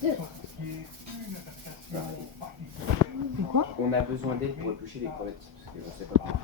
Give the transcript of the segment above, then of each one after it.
C'est quoi? On a besoin d'aide pour éplucher les crevettes, parce qu'on ne sait pas comment.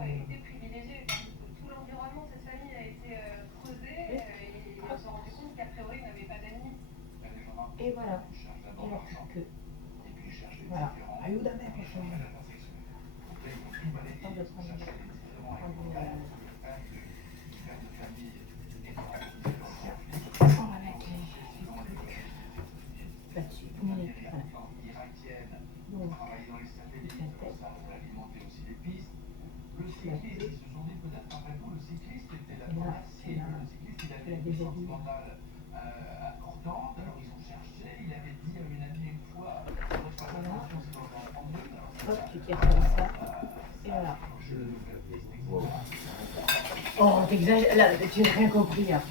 A été privilégié. Tout l'environnement de cette famille a été creusé et on s'est rendu compte qu'a priori il n'avait pas d'amis. Et voilà. Et leur que. Voilà. Ayúdame, por favor. Attends, je prends on va mettre là-dessus. Voilà. Donc, Le cycliste, ils se sont dit peut-être qu'après tout, le cycliste était la première cible. Le cycliste, il avait des scandales importants. Alors ils ont cherché, il avait dit à une amie une fois, attention, c'est dans un prendre une. Hop, tu tires comme ça. Et voilà. Oh, t'exagères. Là, tu n'as rien compris. Hein.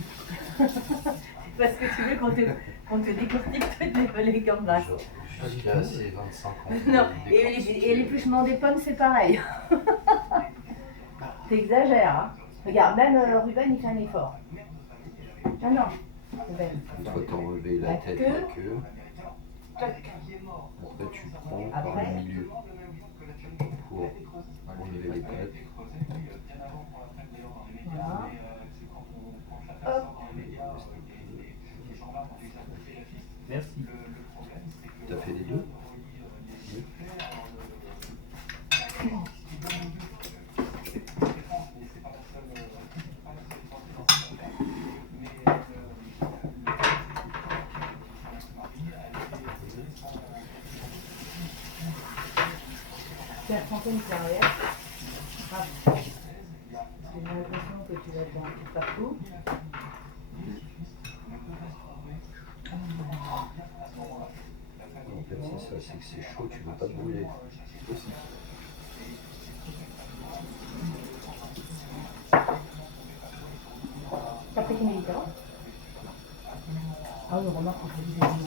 Parce que tu veux qu'on te décortique toutes les volets comme ça. Jusqu'à ses 25 ans. Non, et l'épluchement des pommes, c'est pareil. T'exagères, hein. Regarde, même Ruben, il fait un effort. Ah non, Ruben. Il faut t'enlever la tête, la queue. Tac. Après, tu prends par le milieu pour enlever les pattes. Voilà. Hop. Merci. T'as fait les deux? Oui. Tiens, prends une serviette. Parce que j'ai l'impression que tu vas être un peu partout. En fait, c'est ça, c'est que c'est chaud, tu veux pas te brûler. Aussi. T'as pris ton médicament? Ah oui, remarque qu'on fait des médicaments.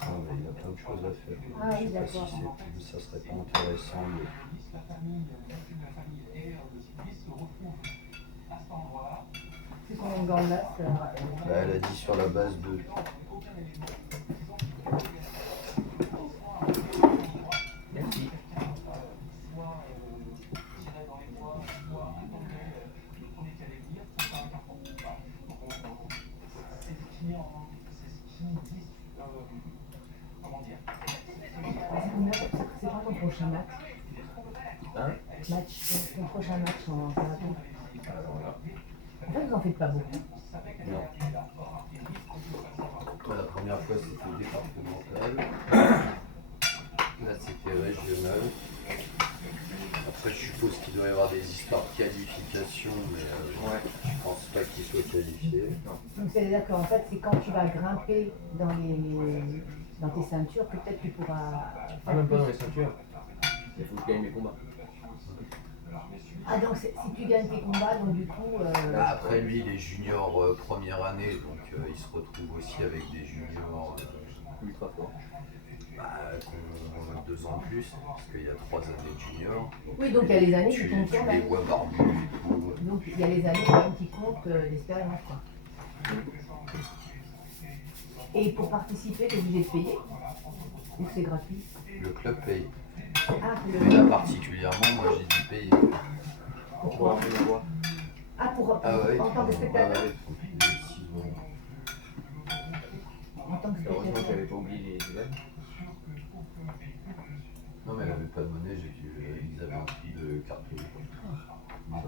Ah, mais il y a plein de choses à faire. Ah oui, Je sais pas d'accord. si ça serait pas intéressant de... C'est combien de gants là Là, elle a dit sur la base de... Merci. C'est pas ton prochain match? Hein? Ton prochain match en thérapie? En fait, vous en faites pas beaucoup. Non. La première fois, c'était départemental. Là, c'était régional. Après, je suppose qu'il doit y avoir des histoires de qualification, mais je pense pas qu'il soit qualifié. Donc, c'est-à-dire qu'en fait, c'est quand tu vas grimper dans tes ceintures que peut-être tu pourras... Ah, même pas dans les ceintures. Il faut que je gagne mes combats. Ah, donc si tu gagnes tes combats, donc du coup... Après, lui, il est junior première année, donc il se retrouve aussi avec des juniors Ultra fort. qui ont 2 ans de plus, parce qu'il y a 3 années de junior. Oui, donc il y a les années qui Tu comptent quand les même. vois barbus et tout. Donc il y a les années quand même qui comptent d'expérience, quoi. Et pour participer, tu es obligé de payer? Ou c'est gratuit? Le club paye. Ah, Mais là, particulièrement, moi, j'ai dû payer. Pourquoi? Ah, Ah ouais, en tant que spectateur? ouais, faut payer 6 euros. En tant que Heureusement que spectateur. j'avais pas oublié les élèves. Non, mais elle avait pas de monnaie, ils avaient un prix de carte bleue.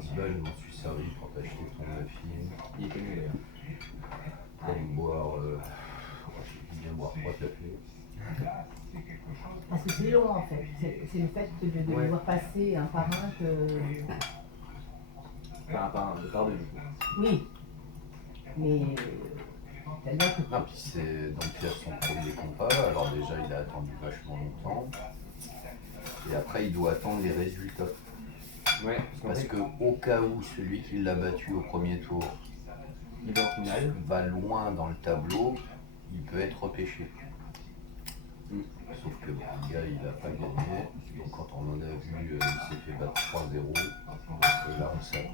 10 balles, je m'en suis servi pour t'acheter ton film. Il était mieux d'ailleurs. Pour boire, j'ai dû bien boire 3 cafés. Parce que c'est long en fait. C'est le fait de devoir passer un par un que... Par un, de par deux du coup. Oui. Mais... c'est-à-dire que... Ah, puis c'est donc il y a son premier compas, alors déjà il a attendu vachement longtemps. Et après il doit attendre les résultats. Ouais, Parce que au cas où celui qui l'a battu au premier tour il est en finale. va loin dans le tableau, il peut être repêché. Sauf que bon, le gars il a pas gagné, donc quand on en a vu, il s'est fait battre 3-0, donc là on sait.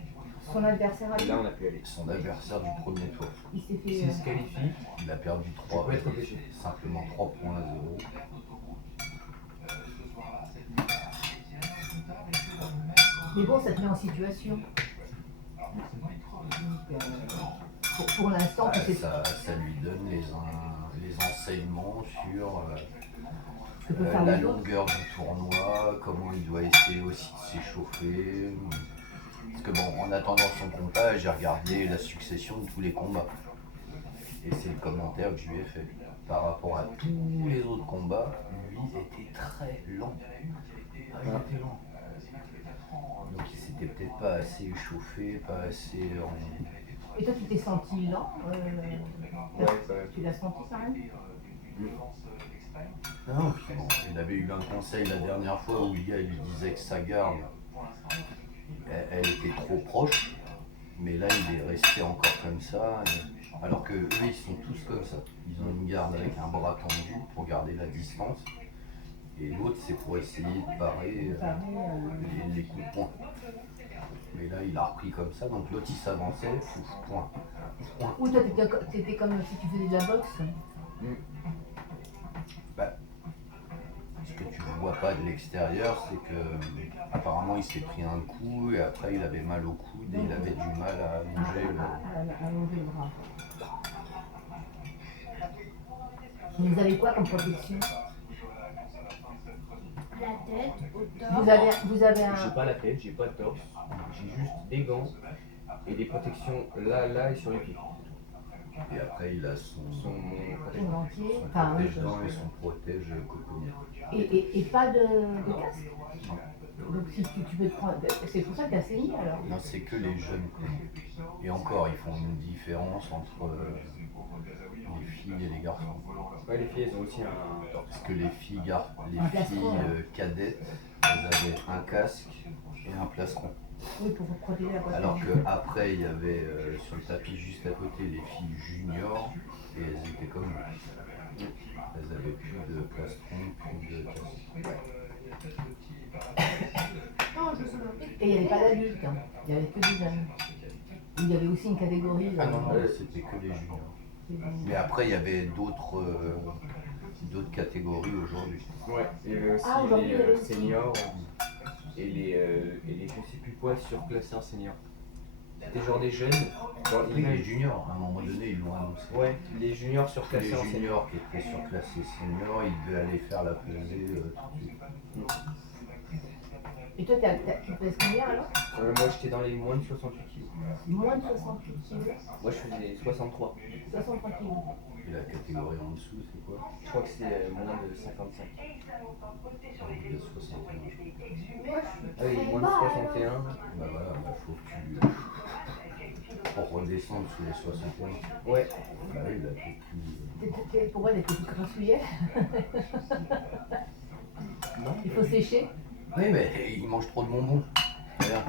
Son adversaire a Et là, on a pu aller. Son adversaire du premier tour, il s'est fait. S'il se qualifie, il a perdu tu 3, peux être repêché. simplement 3 points à 0. Mais bon, ça te met en situation. Donc, pour l'instant, Ah, tu sais ça lui donne les enseignements sur ce que peut faire la les autres. longueur du tournoi, comment il doit essayer aussi de s'échauffer. Parce que bon, en attendant son combat, j'ai regardé la succession de tous les combats. Et c'est le commentaire que je lui ai fait. Par rapport à tous les autres combats, lui était très lent. Ah, il était lent. Donc il s'était peut-être pas assez échauffé, pas assez en... Et toi, tu t'es senti lent Ouais, quand même. Tu l'as senti quand même? Non, puis bon, il avait eu un conseil la dernière fois où le gars il lui disait que sa garde, elle était trop proche, mais là il est resté encore comme ça, alors que eux ils sont tous comme ça. Ils ont une garde avec un bras tendu pour garder la distance, et l'autre c'est pour essayer de parer les coups de poing. Mais là il a repris comme ça, donc l'autre il s'avançait, point. Ou toi, t'étais comme si tu faisais de la boxe. Bah, ce que tu vois pas de l'extérieur, c'est que apparemment il s'est pris un coup et après il avait mal au coude et il avait du mal à allonger le... Allonger le bras. Vous avez quoi comme protection? La tête, au torse. Vous avez un. J'ai pas la tête, j'ai pas de torse, j'ai juste des gants et des protections là et sur les pieds. Et après il a son Une dentier, son enfin, protège-dents et son protège coconier. et pas de casque. Donc si tu peux te prendre. C'est pour ça que t'as saigné alors. Non, c'est que les jeunes. Et encore, ils font une différence entre les filles et les garçons. Ouais, les filles, elles ont aussi un torse. Parce que les filles, Un plastron, cadettes, elles avaient un casque et un plastron. Oui, pour vous protéger la poitrine. Alors qu'après, il y avait sur le tapis juste à côté les filles juniors et elles étaient comme nous. Elles avaient plus de plastron, plus de casque. Non, je me souviens plus. Et il n'y avait pas d'adultes, hein. Il n'y avait que des jeunes. Il y avait aussi une catégorie. Ah non, c'était que les juniors. Mais après, il y avait d'autres catégories aujourd'hui. Ouais, et aussi Ah, aujourd'hui, il y avait les aussi. seniors et les je sais plus quoi surclassés en senior. C'était genre des jeunes, genre Oui, les juniors, à un moment donné, ils l'ont annoncé. ouais, les juniors Les surclassés en senior. juniors qui étaient surclassés seniors, ils devaient aller faire la pesée tout de suite. Et toi, tu pèses combien alors? Moi j'étais dans les moins de 68 kg. Moins de 68 kilos. Moi je faisais 63. 63 kilos. Et la catégorie en dessous, c'est quoi? Je crois que c'est moins de 55. Il y a 61. Moi, je Ah oui, suis moins très de bas. 61. Bah voilà, bah faut que tu... Pour redescendre sous les 61. Ouais. Bah oui, là, t'es plus... Pourquoi t'es plus grassouillet? Non. Il faut sécher. Oui, mais il mange trop de bonbons. Regarde.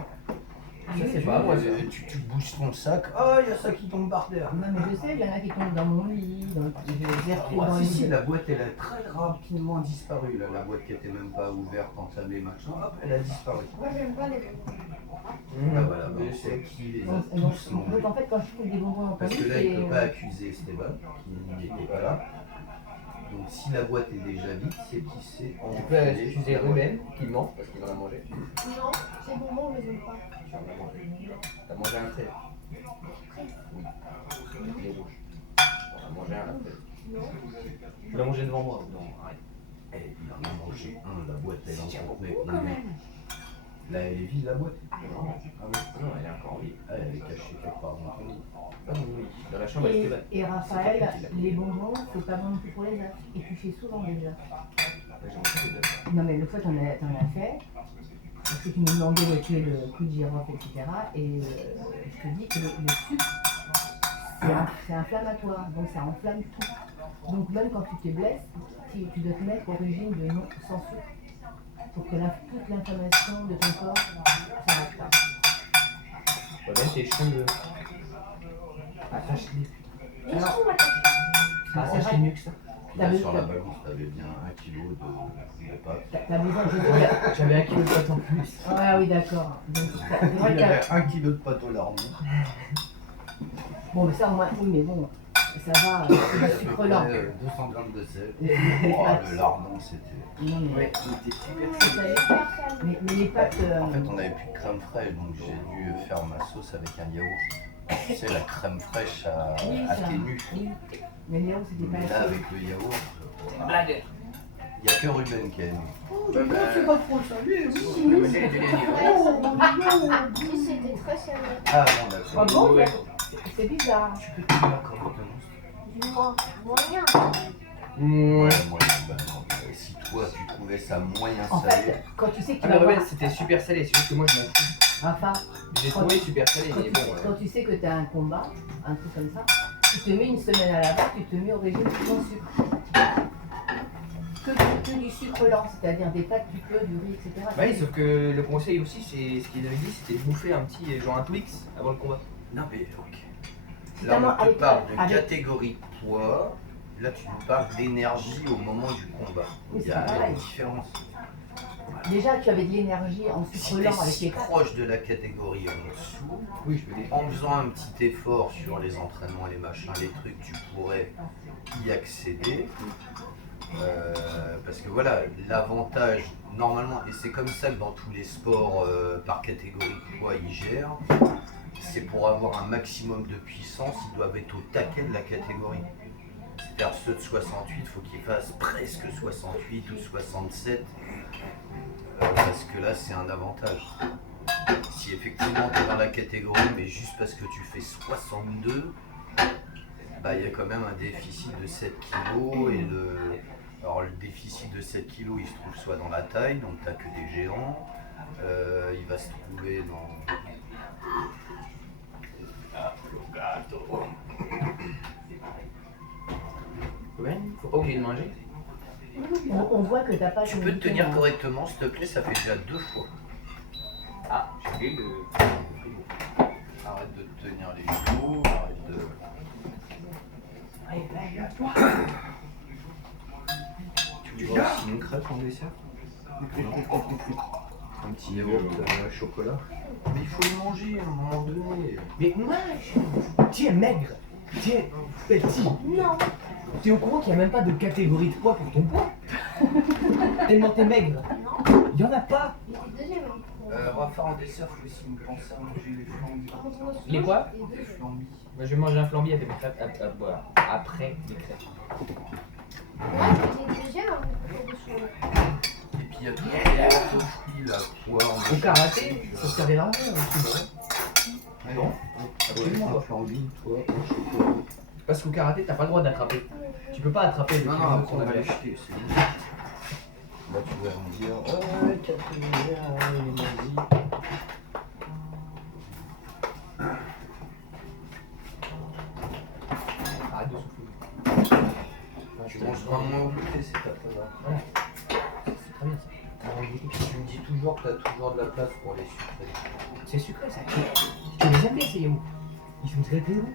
Ça c'est pas moi. Tu bouges ton sac, oh, il y a ça qui tombe par terre. Non, mais je sais, il y en a qui tombent dans mon lit, je les ai retrouvés dans Ah, les si, la boîte, elle a très rapidement disparu. Là. La boîte qui était même pas ouverte, entamée, machin, hop, elle a disparu. Moi, j'aime pas les bonbons. Ah voilà, bah, Mais c'est qui les a Donc, tous mangés. donc, en fait, quand je trouve des bonbons dans ton Parce lit, que là, il ne peut pas c'est. accuser Esteban, qui n'était pas là. Donc si la boîte est déjà vide, c'est qu'il s'est Tu peux accuser Ruben qui ment parce qu'il en a mangé. Non, ces bonbons, je les aime pas. Tu en as mangé. T'as mangé un trait. Les rouges. T'en as mangé un après. Tu l'as mangé devant moi. Non, arrête. Eh, il en a mangé un, la boîte, elle en contenait Quand combien? même. Là, elle est vide, la boîte. Non, ah oui. Non, elle est encore vide. Ah, elle est cachée quelque part dans ton lit. Pas dans mon lit. Dans la chambre, elle était là. Et Raphaël, les bonbons, c'est pas bon non plus pour les œufs. Et tu fais souvent des œufs. J'ai mangé les deux. Non, mais l'autre fois, t'en as fait. Parce que tu me demandais où était le clou de girofle, etc. Et je te dis que le sucre, c'est inflammatoire. Donc ça enflamme tout. Donc même quand tu te blesses, tu dois te mettre au régime de non sans sucre. Pour que toute l'inflammation de ton corps s'arrête. c'est chiant de. Attache-les. Bien Alors- sûr, on va cacher. Ah, ça c'est mieux que ça. T'as Là, vu- sur la balance, t'avais bien 1 kg de pâtes. T'as besoin de J'avais 1 kilo de pâte en plus. Ah oui, d'accord. Donc, c'est Il vrai y qu'il y a- avait 1 kg de pâte au lardon. Bon, mais ça, au moins, oui, mais bon, ça va, c'est Il y du a à peu sucre lent. près 200 grammes de sel. Les Oh, pâtes. le lardon, c'était. Non, mais, Ouais, il était super Mmh, salé. c'est hyper salé. mais les pâtes. En fait, on n'avait plus de crème fraîche, donc j'ai dû faire ma sauce avec un yaourt. Tu sais, la crème fraîche Oui, ça. atténue. Oui. Mais Léon, c'était pas Mais là, assez. avec le yaourt, C'est une blague. il n'y a que Ruben qui a aimé. Oh, mais non, c'est pas trop salé. Le Oui. modèle du lait. Si, c'était très salé. Ah bon, d'accord. Ah bon, Ouais. c'est bizarre. Tu peux te dire correctement. Du moyen. Ouais. Ouais, moi, bah non. Si toi, tu trouvais ça moyen En salé, fait, quand tu sais que tu Ah, vas mais voir. Rebelle, c'était super salé, c'est juste que moi je m'en fous. Enfin, J'ai trouvé super salé, quand mais tu, bon. quand tu sais que tu as un combat, un truc comme ça, tu te mets une semaine à l'avance, tu te mets au régime sans sucre. Que du sucre lent, c'est-à-dire des pâtes du peu, du riz, etc. Bah oui, sauf que le conseil aussi, c'est ce qu'il avait dit, c'était de bouffer un petit, genre un Twix avant le combat. non mais ok. Si Là, t'as- on te avec- parle de avec- catégorie de poids. Là, tu nous parles d'énergie au moment du combat. Oui, Il y a c'est pareil. une différence. Déjà, tu avais de l'énergie en Si sucre tu es lent avec si les pâtes. proche de la catégorie en dessous, Oui, je peux dire. en faisant un petit effort sur les entraînements, les machins, les trucs, tu pourrais y accéder. Parce que voilà, l'avantage, normalement, et c'est comme ça que dans tous les sports par catégorie de poids ils gèrent, c'est pour avoir un maximum de puissance, ils doivent être au taquet de la catégorie. C'est-à-dire ceux de 68, il faut qu'ils fassent presque 68 ou 67, parce que là c'est un avantage. Si effectivement tu es dans la catégorie, mais juste parce que tu fais 62, bah, il y a quand même un déficit de 7 kg et alors le déficit de 7 kg il se trouve soit dans la taille, donc tu n'as que des géants, il va se trouver dans... Ouais, faut pas oublier de manger. On voit que t'as pas Tu ton peux te tenir médicament. correctement s'il te plaît, ça fait déjà 2 fois. Ah, j'ai oublié le. Arrête de te tenir les genoux, arrête de... Tu veux aussi une crêpe en dessert? Un petit yaourt chocolat. Mais il faut le manger à un moment donné. Mais moi, tu es maigre, tu es petit. Non. Tu es au courant qu'il n'y a même pas de catégorie de poids pour ton poids? Tellement t'es maigre. Non. Il y en a pas. Il était deuxième. Hein. Rafa en dessert, faut aussi me penser à manger les flambis. Les quoi? Les Les deux. flambis. Moi, je vais manger un flambi avec mes crêpes voilà, après les crêpes. Moi, j'étais deuxième. Hein. Et puis il y a tout les yaourts aux fruits, la poire. Au karaté, ça servait à rien aussi. Mais non. Absolument Un pas. flambi, toi, un chocolat. Parce qu'au karaté, t'as pas le droit d'attraper. Tu peux pas attraper le Non, kimono non, de après ton on va adversaire. l'acheter, c'est bon. Là tu vas me dire, ouais, Catherine, vas-y. Arrête de souffler. Tu mangeras moins au goûter, c'est pas très grave. C'est très bien ça. Tu me dis toujours que t'as toujours de la place pour les sucrés. C'est sucré ça. Tu les aimes bien ces yaourts. Ils sont très très bons.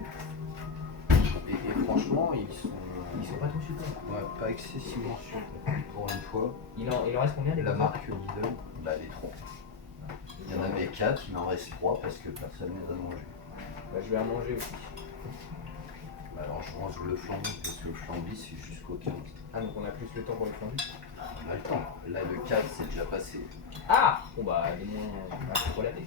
Et franchement, Ils sont pas trop sucrés. ouais, pas excessivement sucrés. Pour une fois, Il en reste combien des la comme marque Lidl, bah les 3. Il y en avait 4, il en reste 3 parce que personne ne les a mangés. Bah, je vais en manger aussi. Bah alors je mange le flambi parce que le flambi c'est jusqu'au 15. Ah, donc on a plus le temps pour les flambis. On a le temps. Là le 4 c'est déjà passé. Ah bon bah, donne-moi un chocolaté.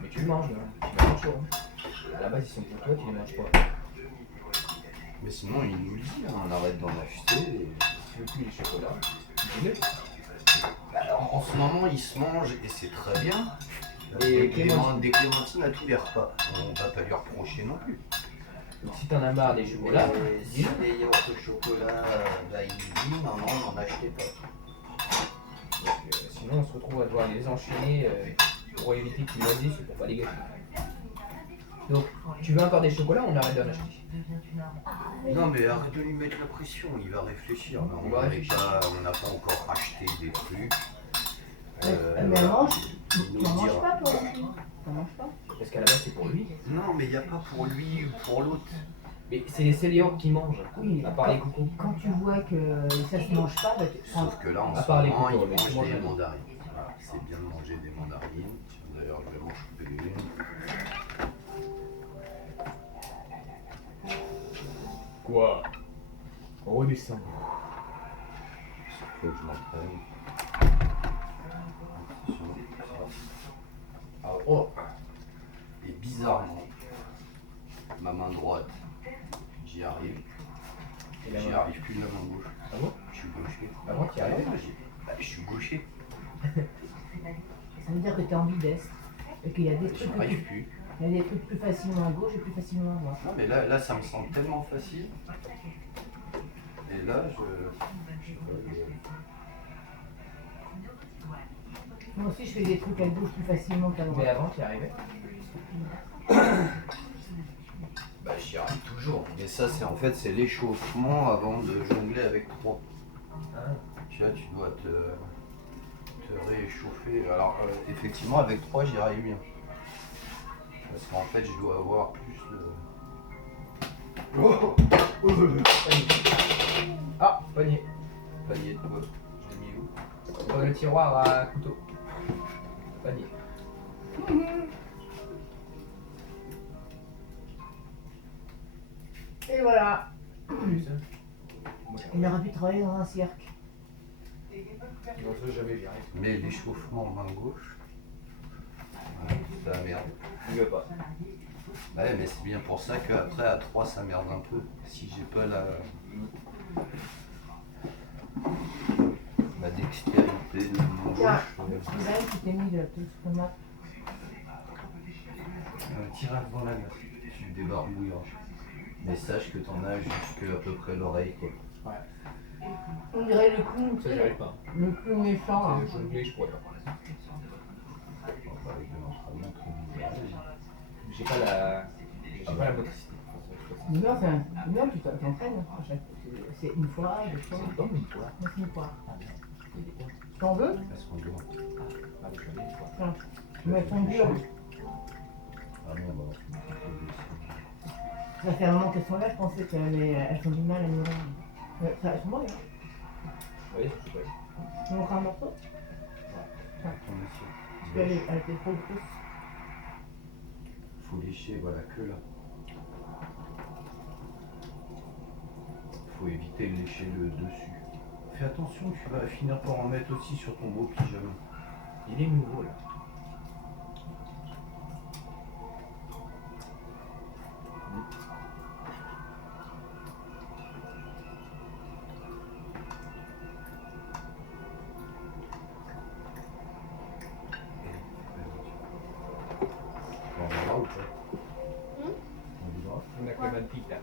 Mais tu le manges là. Tu manges chaud. À la base, ils sont pour toi, tu les manges pas. Mais sinon il nous le dit, hein, on arrête d'en acheter. Et... Tu veux plus les chocolats, dis-le. Alors, en ce moment il se mange et c'est très bien. Et Des clémentines à tous les repas. On va pas lui reprocher non plus. Donc si t'en as marre des chocolats, Mais si dis-le. les yaourts au chocolat, bah, il dit non, non, n'en achetez pas. Donc, sinon, on se retrouve à devoir les enchaîner pour éviter qu'ils moisissent et pour pas les gâcher. Donc, tu veux encore des chocolats, on arrête d'en acheter. Non, mais arrête de lui mettre la pression, il va réfléchir. Là, On va n'a pas encore acheté des trucs. Mais elle mange. Tu il n'en nous manges dira. pas toi non plus. Tu n'en manges pas. Parce qu'à la base, c'est pour lui. Non, mais il n'y a pas pour lui ou pour l'autre. Mais c'est les orques qui mangent. Oui, mais À part les coucous. quand tu vois que ça se mange pas, bah, tu prends. Sauf que là, en À ce part les moment, cocos, il mais mange tu manges des rien. mandarines. Voilà, c'est bien de manger des mandarines. Tiens, d'ailleurs, je vais m'en choper une. Quoi? On redescend. Faut que je m'entraîne. Ah, oh. Et bizarrement, ma main droite, j'y arrive. Et la J'y main- arrive plus de la main gauche. Ah bon? Je suis gaucher. Avant, tu y arrivais? Je suis gaucher. Ça veut dire que tu es ambidestre. Et qu'il y a des J'y trucs. arrive plus. Il y a des trucs plus facilement à gauche et plus facilement à droite. Non, mais là, ça me semble tellement facile. Et là, je sais pas, Moi aussi, je fais des trucs à gauche plus facilement qu'à Mais droite. avant, tu y arrivais? bah, j'y arrive toujours. Mais ça, c'est en fait, c'est l'échauffement avant de jongler avec 3. Ah. Tu vois, tu dois te réchauffer. Alors, effectivement, avec 3, j'y arrive bien. Parce qu'en fait, je dois avoir plus de... Oh, Ah, panier. panier de quoi? Je l'ai mis où? Dans le tiroir à couteau. Panier. Et voilà. Plus ça. Moi, Il aurait pu travailler dans un cirque. Non, ça, jamais j'y arrive. Mais l'échauffement main gauche, c'est la merde. Il veut pas. Ouais, mais c'est bien pour ça qu'après, à 3, ça merde un peu. Si j'ai pas la dextérité de main gauche, Là, tu t'es mis de la petite tomate. tire devant la glace. Tu le débarbouilleras. Mais sache que t'en as jusqu'à à peu près l'oreille, quoi. Ouais. On dirait le clown, tu Ça, j'y sais, arrive pas. le clown méchant. Hein. C'est jongler, je pourrais pas. Enfin, avec de l'entraînement, tout le monde. J'ai pas la. J'ai pas la motricité. Non, non, tu t'entraînes. À chaque- C'est une fois, deux fois. C'est comme une fois. C'est une fois. Il y a des points. T'en veux? Elles sont dures. Ah, mais je connais une fois. Tiens. Mais elles sont dures. Ah non, bah, Ça fait un moment qu'elles sont là, je pensais qu'elles ont du mal à mûrir. Elles sont bonnes, hein. Oui, je sais pas. Tu veux encore un morceau? Parce qu'elle était trop grosse. Faut lécher, voilà, que là. Faut éviter de lécher le dessus. Fais attention, tu vas finir par en mettre aussi sur ton beau pyjama. Il est nouveau là. On verra ou pas? Hmm? On verra. On a Clémentine là.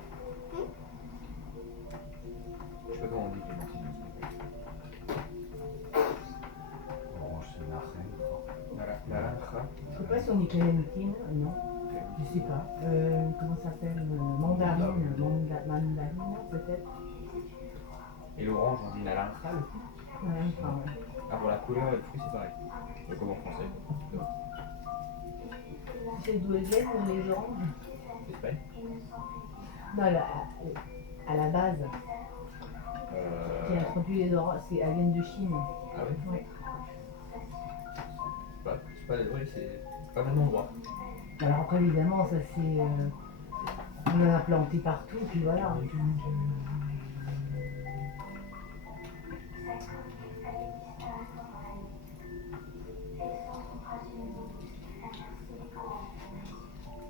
Je sais pas comment on dit Clémentine. Orange, c'est narine. Naranja. Je sais pas si on dit clémentine, non. Je sais pas. Comment ça s'appelle? Mandarine. Mandarine, peut-être. Et l'orange, on dit naranja le coup. Ouais, enfin, ouais. Ah, pour la couleur et le fruit, c'est pareil. Comme en français. Tu sais d'où elles viennent, les oranges? Espagne. Non, à la base, qui a introduit les oranges, elles viennent de Chine. Ah oui. Ouais. C'est pas, ouais, c'est pas le même endroit. Alors après, évidemment, ça c'est... on en a planté partout, puis voilà.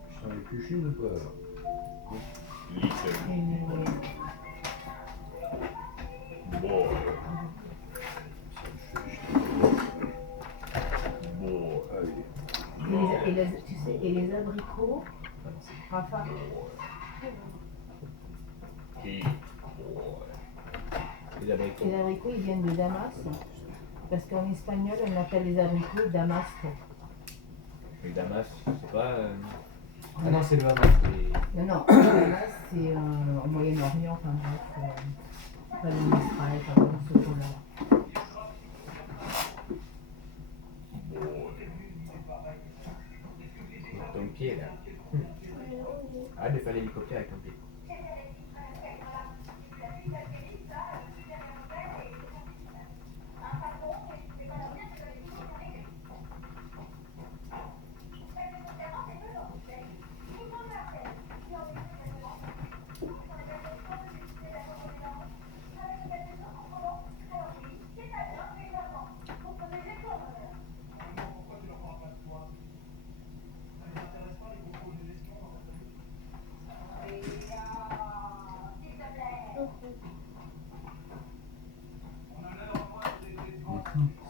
Je t'en ai épluché ou pas alors? Tu sais, et les abricots, Rafa, Les abricots. les abricots ils viennent de Damas, parce qu'en espagnol on appelle les abricots Damasque. Le Damas, c'est pas. Ah non, c'est le Hamas. Non, non, Damas c'est au Moyen-Orient, enfin bref, pas en Israël, enfin dans ce coin-là.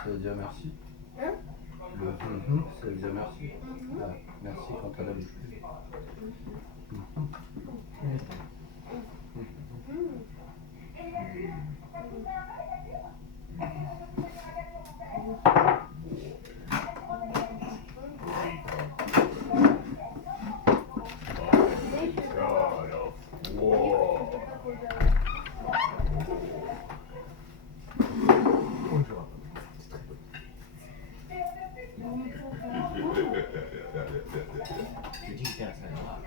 Ça veut dire merci. Hein? Le ça veut dire merci. Ah, merci quand t'as la bouche. Bonjour. Je dis que t'es un sale noir.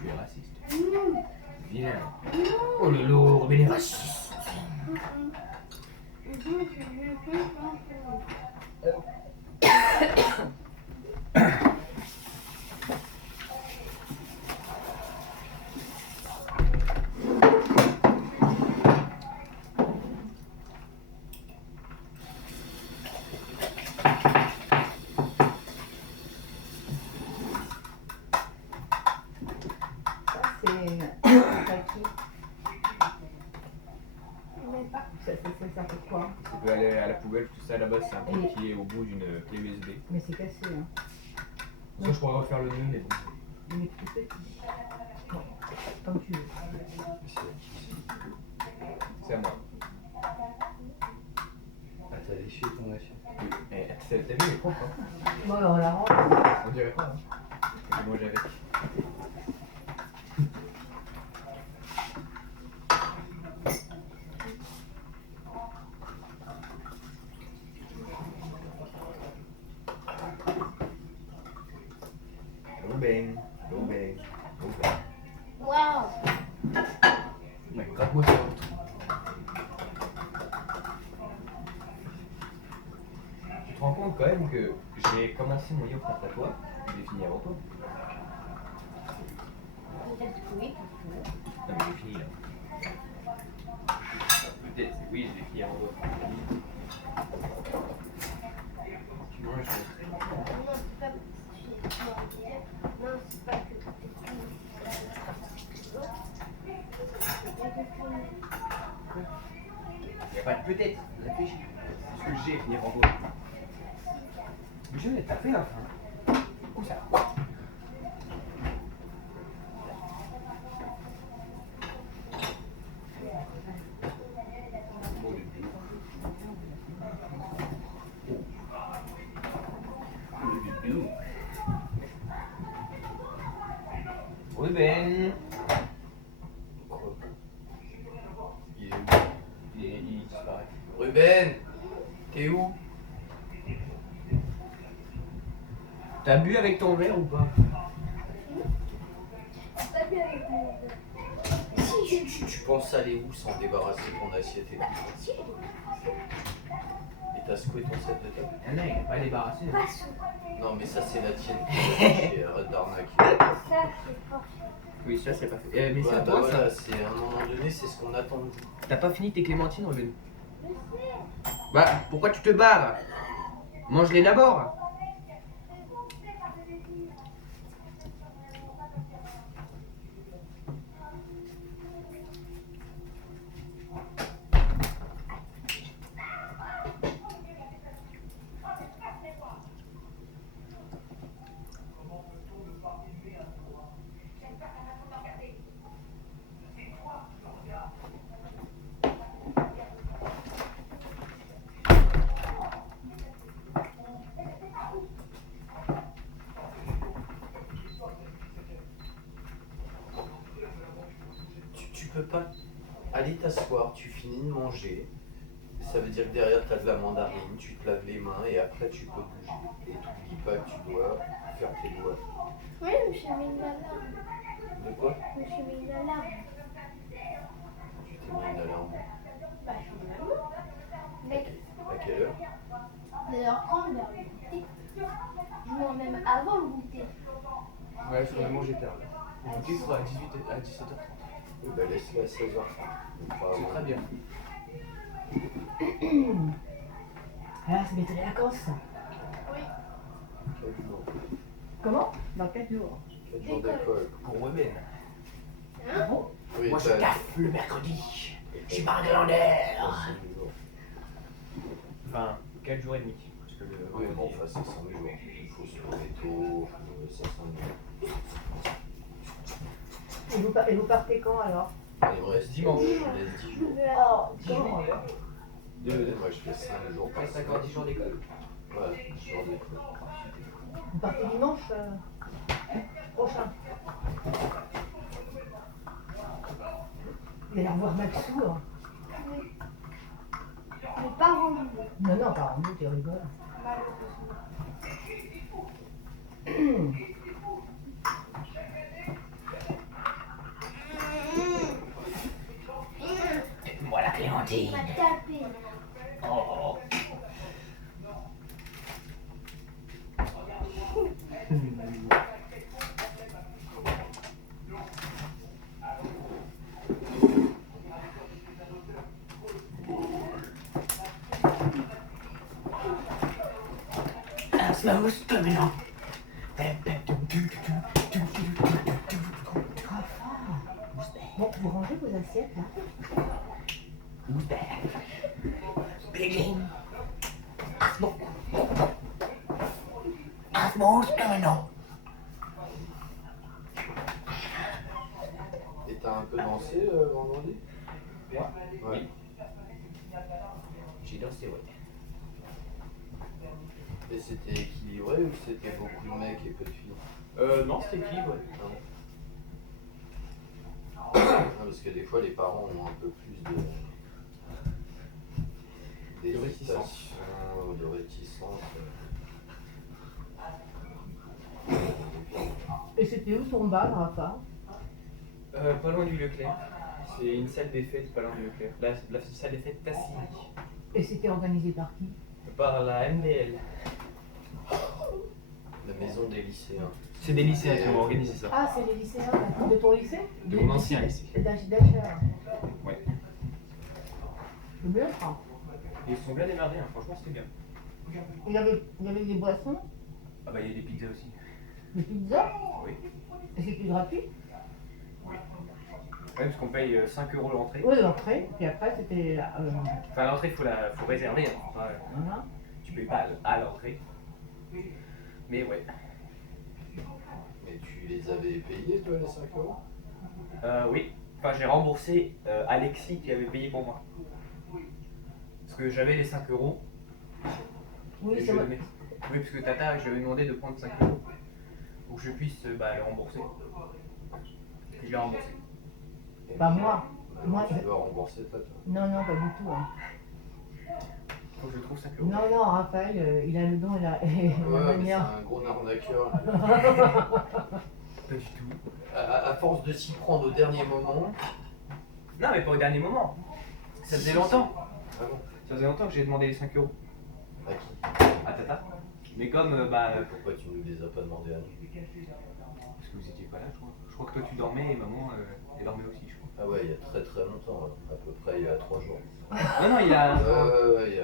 Tu es raciste. Vilain. Oh le lourd, mais il est raciste. Ça, c'est qui? Mais pas. Ça fait quoi? Ça peut aller à la poubelle, tout ça là-bas, c'est un truc qui est au bout d'une clé USB. Mais c'est cassé, hein. Ça, je pourrais refaire le nœud, mais bon. Il est tout petit. Bon, comme tu veux. C'est à moi. Ah, t'as léché ton assiette. Oui. Eh, t'as vu, il est propre, hein. Bon, alors on la rentre. On dirait pas, hein. Je vais manger avec. Ruben, Ruben, Ruben. Waouh. Mais gratte-moi ça. Tu te rends compte quand même que j'ai commencé mon yaourt contre toi, je l'ai fini avant toi. Peut-être que oui, peut-être Non mais j'ai fini là. Peut-être, oui, je l'ai fini avant toi. Tu manges. que non. Non, c'est pas. Non, c'est pas que. Il n'y a pas de peut-être, réfléchis. Parce que j'ai fini avant toi. Mais je l'ai tapé la fin. Où ça? Ruben. Quoi? Il est où? Il disparaît. Ruben, t'es où? T'as bu avec ton verre ou pas? Tu penses aller où sans débarrasser ton assiette et tout? Et t'as secoué ton set de table? Ah non, il n'est pas débarrassé. Pas sous. Non, mais ça, c'est la tienne. Arrête d'arnaquer. Ça, c'est fort. Oui, ça c'est pas fait. Mais Ouais, c'est à bah toi voilà, ça. c'est à un moment donné, c'est ce qu'on attend de vous. T'as pas fini tes clémentines, Ruben? Bah, pourquoi tu te barres? Mange-les d'abord. Tu peux pas aller t'asseoir, tu finis de manger. Ça veut dire que derrière, tu as de la mandarine, tu te laves les mains et après, tu peux bouger. Et t'oublies pas que tu dois faire tes doigts. Oui, je me suis mis une alarme. De quoi? Je me suis mis une alarme. Tu t'es mis une alarme. Bah, je suis une alarme. Mec, À quelle heure? d'ailleurs, quand on va au goûter, je m'en même avant le goûter. Ouais, je vais manger tard. Le goûter sera à 17h30. Oui, bah laisse-le à 16h30. C'est très bien. Ah, c'est bientôt les vacances. Oui. 4 jours. Comment? Dans 4 jours. 4 jours d'école. Pour Ruben. Ah bon? Oui, Moi je t'as- taffe le mercredi. Je suis pas un t'as glandeur. 5 jours. Enfin, 4 jours et demi. Parce que le Oui, bon, vendredi- enfin, c'est 5 jours. Il faut se lever tôt, c'est 5 jours. Et vous partez quand alors? Il me reste Dimanche. Je laisse 10 jours. Oh, quand? Moi, je fais 5 jours par Après, c'est semaine. encore 10 jours d'école. Ouais, jour d'école. Vous partez dimanche prochain. Vous allez revoir Maxou. Hein. Mais pas rendu. Non, non, pas en tu rigoles. Voilà Clémentine. Il m'a tapé. Oh. Smooth criminal. Bon, vous rangez vos assiettes là? Who's back? Biggie. Smooth criminal. Et t'as un peu dansé vendredi? Moi? Ouais. J'ai dansé, ouais. Et c'était équilibré ou c'était beaucoup de mecs et peu de filles? Non, c'était qui, ouais. Ah, parce que des fois les parents ont un peu plus De réticence. d'hésitation ou de réticence. Et c'était où ton bal, Rafa? Pas loin du Leclerc. C'est une salle des fêtes pas loin du Leclerc. La salle des fêtes Tassili. Et c'était organisé par qui? Par la MDL. La maison des lycéens. C'est des lycéens qui ont organisé ça. Ah, c'est les lycéens d'accord. De ton lycée? De mon ancien lycée. D'Achard. Ouais. Le bleutre. Et ils se sont bien démerdés, hein. Franchement c'était bien. Il y avait des boissons, Ah bah il y a des pizzas aussi. des pizzas. Oui. Et c'était gratuit? Ouais, parce qu'on paye 5 € l'entrée. Oui, l'entrée. Puis après, c'était. Enfin l'entrée faut réserver. Hein. Enfin, Voilà. tu payes pas à l'entrée. Mais ouais. Mais tu les avais payés toi les 5 euros? Oui. Enfin j'ai remboursé Alexis qui avait payé pour moi. Parce que j'avais les 5 €. Oui, Et c'est je vrai. lui ai donné. Oui, parce que Tata, je lui avais demandé de prendre 5 € pour que je puisse le rembourser. Je l'ai remboursé. Et Pas moi. Moi, tu dois rembourser toi. Non, non, pas du tout. Hein. Faut que je trouve 5 €. Non, non, Raphaël, il a le don et la Ouais, mais c'est manière. un gros arnaqueur. Pas du tout. À force de s'y prendre au dernier moment. Non, mais pas au dernier moment. Ça faisait longtemps. Ah bon? Ça faisait longtemps que j'ai demandé les 5 € À qui? à Tata. Mais comme, Pourquoi tu nous les as pas demandé à nous? parce que vous étiez pas là, je crois. Je crois que toi tu dormais et maman, elle dormait aussi, je crois. Ah ouais, il y a très très longtemps, à peu près il y a 3 jours. Non, non, il a. Ouais,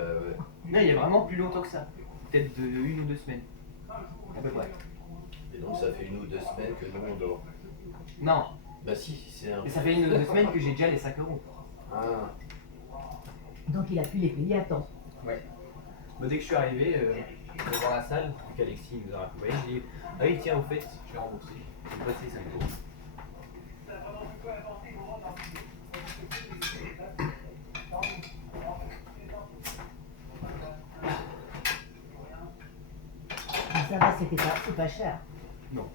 Non, il y a vraiment plus longtemps que ça. Peut-être de 1 ou 2 semaines. À peu près. Et donc ça fait 1 ou 2 semaines que nous on dort. Non, Bah si, c'est un... mais ça fait 1 ou 2 semaines que j'ai déjà les 5 €. Ah, Donc il a pu les payer à temps. Ouais. Bah, dès que je suis arrivé, devant la salle, vu qu'Alexis nous a raccompagné, j'ai dit ah oui, tiens, au fait, je vais rembourser. Je vais passer 5 €. Mais ça va, c'est pas cher. Non.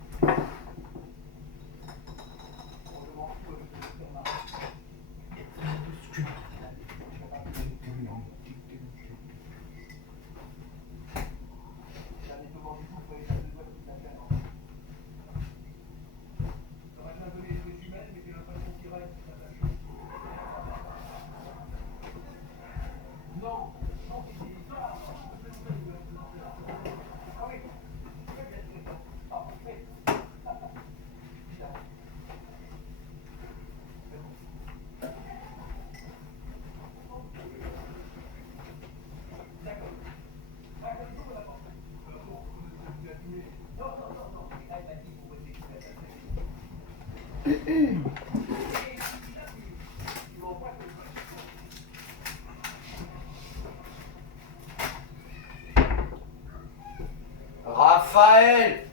Raphaël!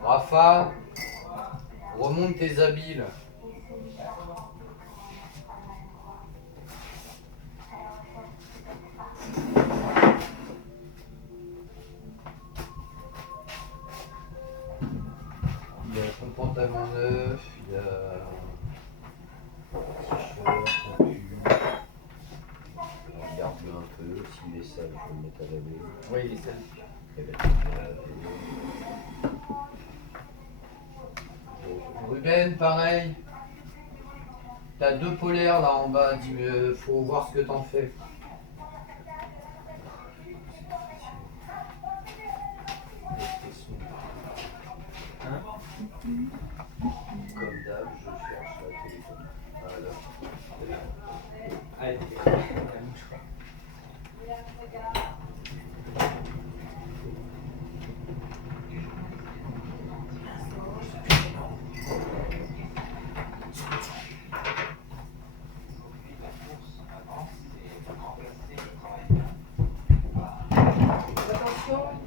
Rafa, remonte tes habits là. Il y a ton pantalon neuf, il y a un t-shirt, un pull. Regarde-le un peu, s'il est sale, je vais le mettre à laver. Oui, il est sale. Eh ben, Ruben, pareil. T'as 2 polaires là en bas, faut voir ce que t'en fais. Hein? Comme d'hab, je cherche la téléphone. Voilà. Allez, Attention.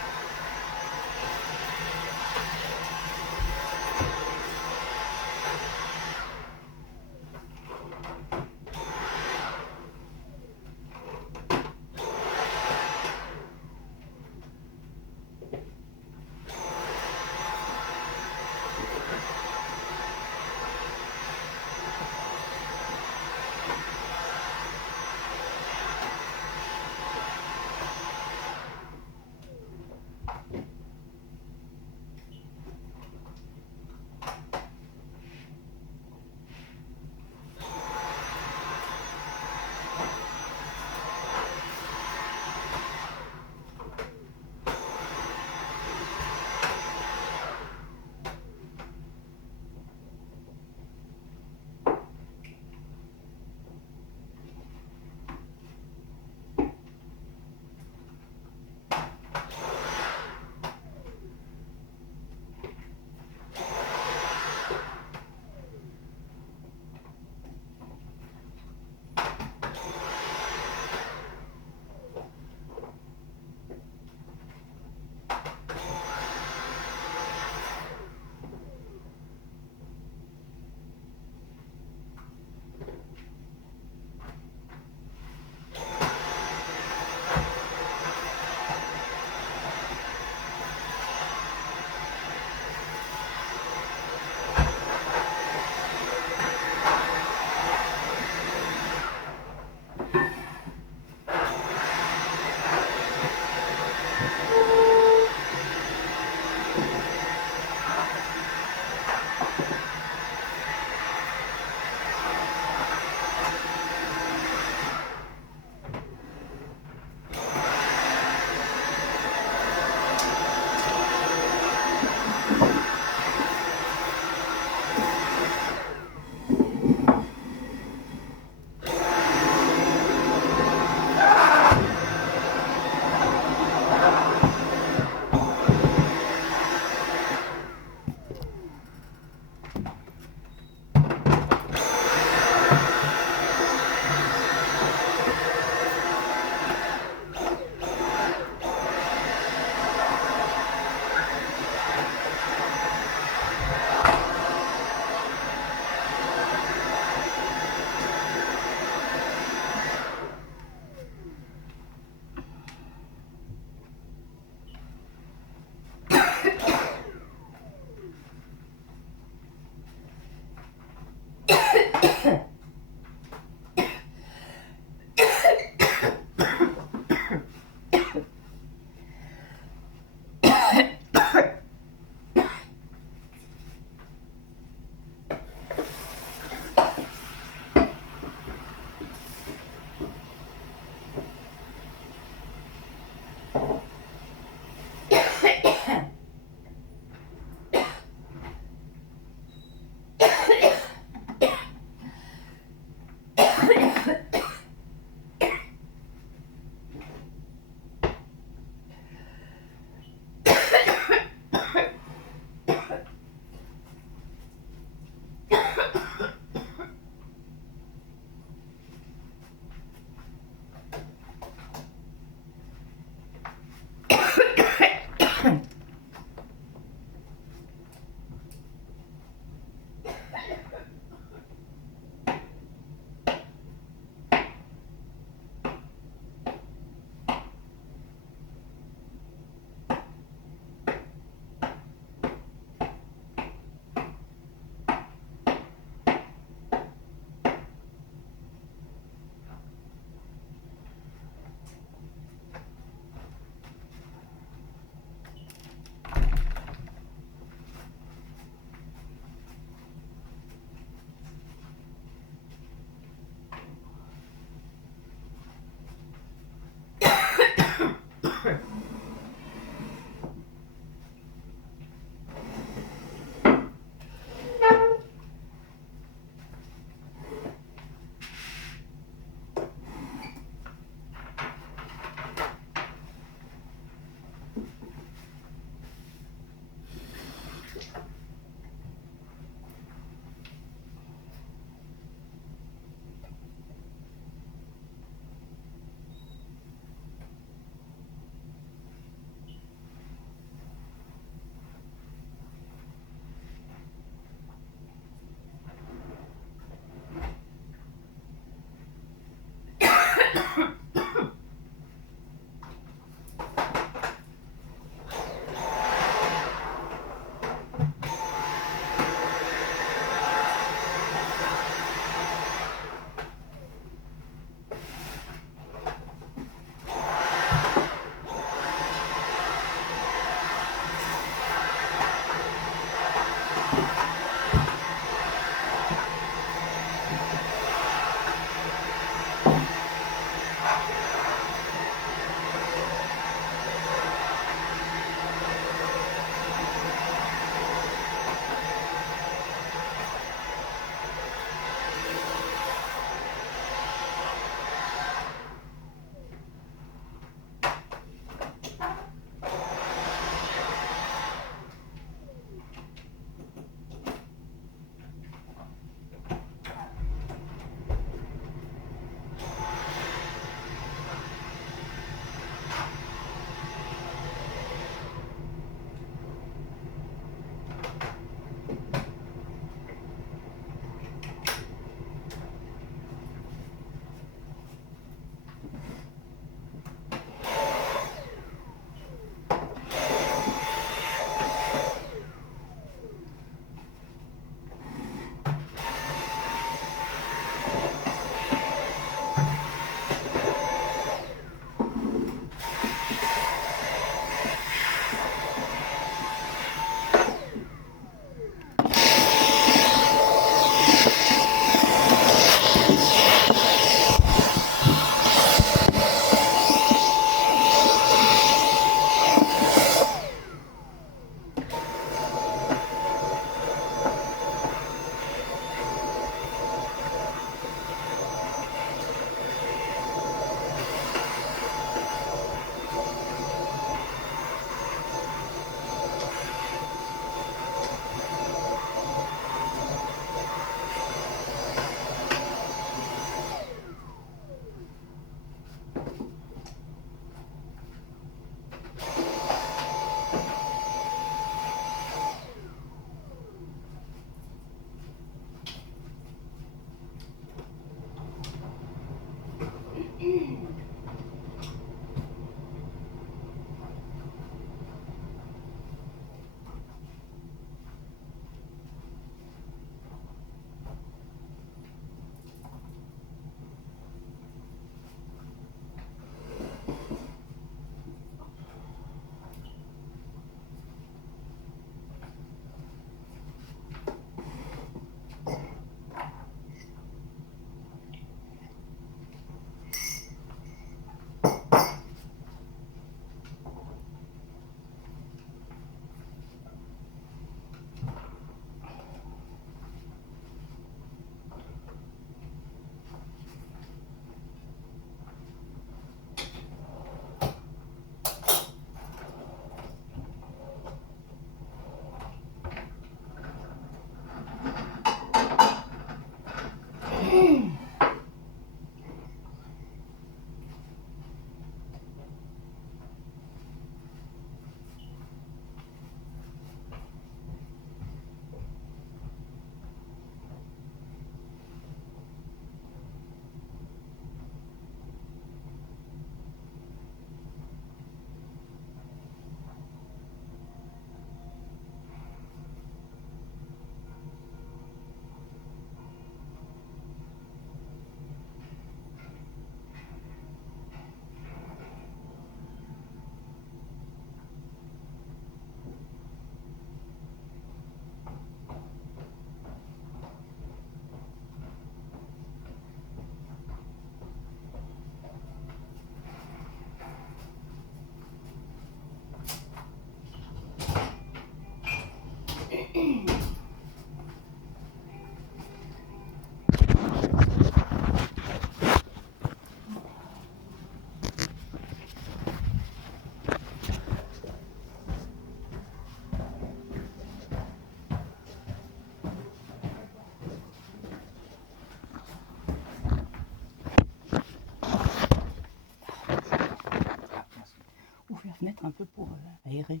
un peu pour aérer.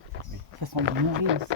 Ça sent bon ici.